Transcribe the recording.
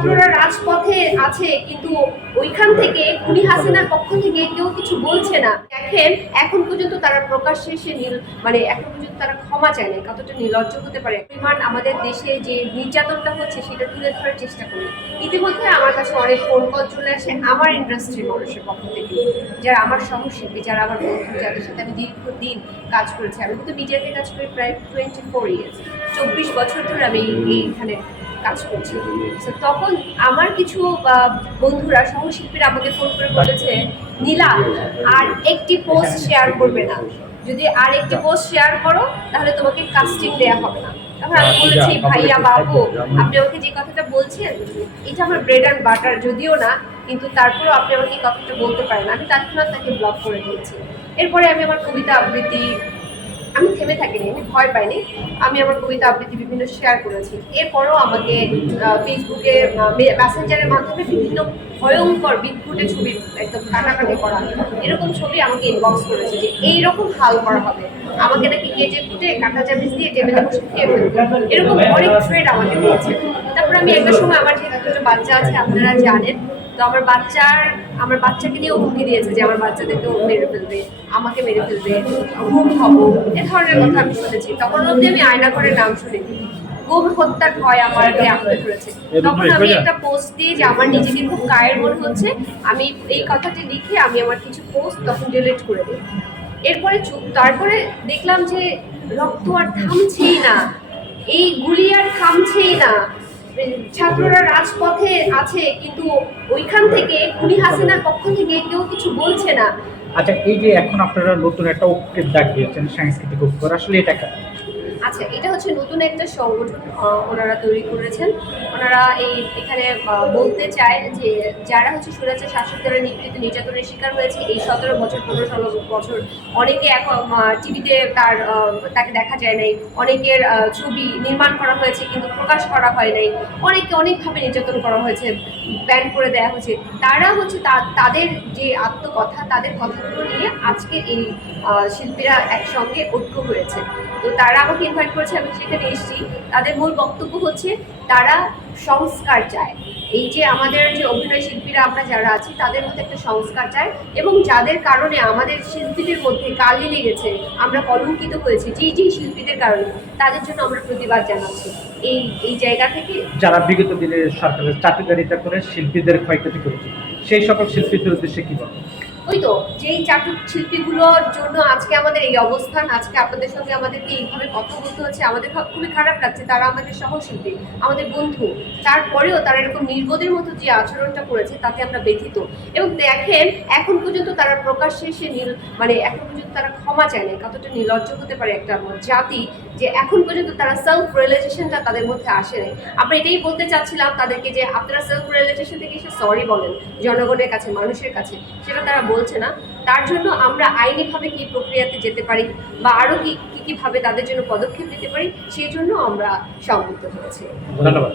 ছাত্ররা রাজপথে আছে, কিন্তু ওইখান থেকে খুনি হাসিনার পক্ষ থেকে কেউ কিছু বলছে না। দেখেন, এখন পর্যন্ত তারা প্রকাশ্যে নির- মানে এখন পর্যন্ত তারা ক্ষমা চায় না কতটা নির্লজ্জ হতে পারে। পরিমাণ আমাদের দেশে যে নির্যাতনটা হচ্ছে, সেটা তুলে ধরার চেষ্টা করি। ইতিমধ্যে আমার কাছে অনেক ফোন কল চলে আসে, আমার ইন্ডাস্ট্রির মানুষের পক্ষ থেকে। যারা আমার সহশিল্পী, যারা আমার বন্ধু, যাদের সাথে আমি দীর্ঘদিন কাজ করেছি, আমি কিন্তু মিডিয়াতে কাজ করি প্রায় টোয়েন্টি ফোর ইয়ার্স চব্বিশ বছর ধরে আমি এই- এইখানে কাজ করছি। তখন আমার কিছু বন্ধুরা সহশিল্পীরা আমাকে ফোন করে বলেছে নীলা আর একটি পোস্ট শেয়ার করবে না। যদি আর একটি পোস্ট শেয়ার করো তাহলে তোমাকে কাস্টিং দেয়া হবে না। তখন আমি বলেছি ভাইয়া বাবু আপনি আমাকে যে কথাটা বলছেন এটা আমার ব্রেড অ্যান্ড বাটার যদিও না কিন্তু তারপরেও আপনি আমাকে এই কথাটা বলতে পারেন। আমি তৎক্ষণাৎ তাকে ব্লক করে দিয়েছি। এরপরে আমি আমার কবিতা আবৃত্তি আমি থেমে থাকিনি, আমি ভয় পাইনি। আমি আমার কবিতা আবৃত্তি বিভিন্ন শেয়ার করেছি। এরপরও আমাকে ফেসবুকে মেসেঞ্জারের মাধ্যমে বিভিন্ন ভয়ঙ্কর বিদ্যুটে ছবি একদম কাটাকাটি করা। এরকম ছবি আমাকে ইনবক্স করেছে যে, এইরকম হাল করা হবে। আমাকে নাকি কেটে কুটে কাটা চামিচ দিয়ে টেবিলে বসে খেয়ে এরকম অনেক থ্রেড আমাকে দিয়েছে। তারপর আমি একটা সময় আমার দুটো বাচ্চা আছে, আপনারা জানেন তো আমার বাচ্চার আমার বাচ্চাকে নিয়েও হুমকি দিয়েছে যে আমার বাচ্চাদেরকেও মেরে ফেলবে আমাকে মেরে ফেলবে গুম হব এ ধরনের কথা আমি শুনেছি। তখন অব্দি আমি আয়না করে নাম শুনিনি। গুম হত্যার ভয় আমাকে আঁকড়ে ধরেছে। তখন আমি একটা পোস্ট দিয়ে যে আমার নিজেকে খুব কায়ের মনে হচ্ছে। আমি এই কথাটি লিখে আমি আমার কিছু পোস্ট তখন ডিলিট করে দিই। এরপরে চুপ তারপরে দেখলাম যে রক্ত আর থামছেই না। এই গুলি আর থামছেই না। ছাত্ররা রাজপথে আছে, কিন্তু ওইখান থেকে খুনি হাসিনার পক্ষ থেকে কেউ কিছু বলছে না আচ্ছা এই যে এখন আপনারা নতুন একটা ঐক্যের ডাক দিয়েছেন সাংস্কৃতিক ঐক্য আসলে এটা? আচ্ছা এটা হচ্ছে নতুন একটা সংগঠন ওনারা তৈরি করেছেন। ওনারা এই এখানে বলতে চায় যে যারা হচ্ছে সুরাচার শাসক দ্বারা নিপীড়িত নির্যাতনের শিকার হয়েছে, এই সতেরো বছর, পনেরো ষোলো বছর, অনেকে এখন টিভিতে তার তাকে দেখা যায় নাই। অনেকের ছবি নির্মাণ করা হয়েছে, কিন্তু প্রকাশ করা হয় নাই। অনেককে অনেকভাবে নির্যাতন করা হয়েছে, ব্যান করে দেওয়া হয়েছে। তারা হচ্ছে তাদের যে আত্মকথা, তাদের কথাগুলো নিয়ে আজকে এই শিল্পীরা একসঙ্গে ঐক্য হয়েছে। তো তারা আমাকে ইনভাইট করেছে, আমি সেখানে এসেছি। তাদের মূল বক্তব্য হচ্ছে, তারা সংস্কার চায়। এই যে আমাদের যে অভিনয় শিল্পীরা আমরা যারা আছি, তাদের মধ্যে একটা সংস্কার চায় এবং যাদের কারণে আমাদের শিল্পীদের মধ্যে কালি লেগেছে, আমরা কলঙ্কিত হয়েছি যেই যেই শিল্পীদের কারণে। তাদের জন্য আমরা প্রতিবাদ জানাচ্ছি। এই এই জায়গা থেকে যারা বিগত দিনে সরকারের চাকরিদারিতা করে শিল্পীদের ক্ষয়ক্ষতি করেছে, সেই সকল শিল্পীদের উদ্দেশ্যে কি বলব ওই তো যেই চাটুক শিল্পীগুলোর জন্য আজকে আমাদের এই অবস্থান, আজকে আপনাদের সঙ্গে আমাদেরকে এইভাবে কথা বলতে হচ্ছে, আমাদের খুবই খারাপ লাগছে, তারা আমাদের সহশিল্পী, আমাদের বন্ধু। তারপরেও তারা এরকম নির্বোধের মতো যে আচরণটা করেছে, তাতে আমরা ব্যথিত। এবং দেখেন, এখন পর্যন্ত তারা প্রকাশ্যে এসে নীল মানে এখন পর্যন্ত তারা ক্ষমা চায় না কতটা নির্লজ্জ হতে পারে একটা জাতি, যে এখন পর্যন্ত তারা সেলফ রিয়েলাইজেশনটা তাদের মধ্যে আসে নাই। আমরা এটাই বলতে চাচ্ছিলাম তাদেরকে যে, আপনারা সেলফ রিয়েলাইজেশন থেকে এসে সরি বলেন, জনগণের কাছে, মানুষের কাছে, সেটা তারা বলছে না তার জন্য আমরা আইনিভাবে কি প্রক্রিয়াতে যেতে পারি বা আরও কি কি কীভাবে তাদের জন্য পদক্ষেপ নিতে পারি সেই জন্য আমরা সংযুক্ত হয়েছি। ধন্যবাদ।